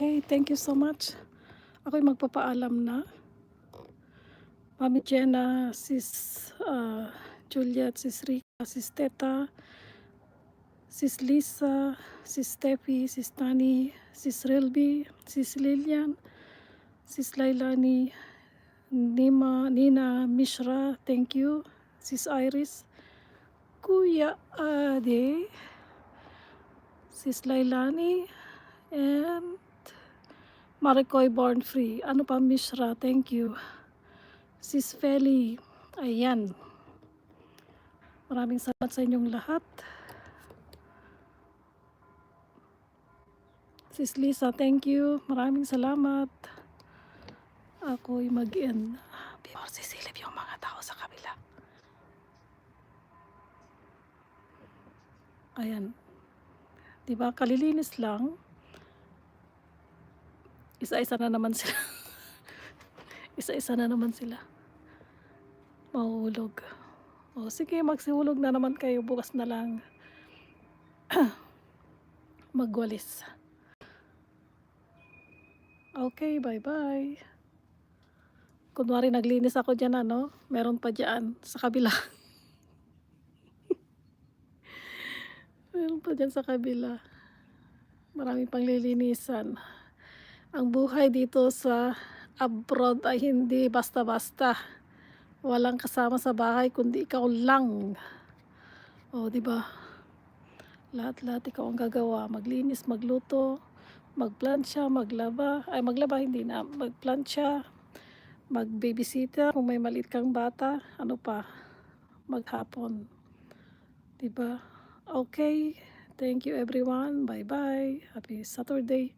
Okay, thank you so much. Ako'y magpapaalam na. Mami Jenna, Sis, Juliet, Sis Rica, Sis Teta, Sis Lisa, Sis Steffi, Sis Tani, Sis Relby, Sis Lilian, Sis Lailani, Nina Mishra, thank you. Sis Iris, Kuya Ade, Sis Lailani, and Maricoy Born Free. Ano pa, Mishra, thank you. Sis Feli, ayan. Maraming salamat sa inyong lahat. Sis Lisa, thank you. Maraming salamat. Ako'y mag-end. Before sisilip yung mga tao sa kabila. Ayan. Diba, kalilinis lang. Isa-isa na naman sila. Isa-isa na naman sila. Mahuhulog. O sige, magsihulog na naman kayo. Bukas na lang. Magwalis. Okay, bye-bye. Kunwari naglinis ako dyan, ano? Meron pa dyan sa kabila. Meron pa dyan sa kabila. Maraming panglilinisan. Ang buhay dito sa abroad ay hindi basta-basta. Walang kasama sa bahay kundi ikaw lang. O, di ba? Lahat-lahat ikaw ang gagawa. Maglinis, magluto, magplansya, maglaba. Ay, maglaba hindi na. Magplansya, mag-babysitter kung may maliit kang bata. Ano pa? Maghapon. Di ba? Okay. Thank you everyone. Bye-bye. Happy Saturday.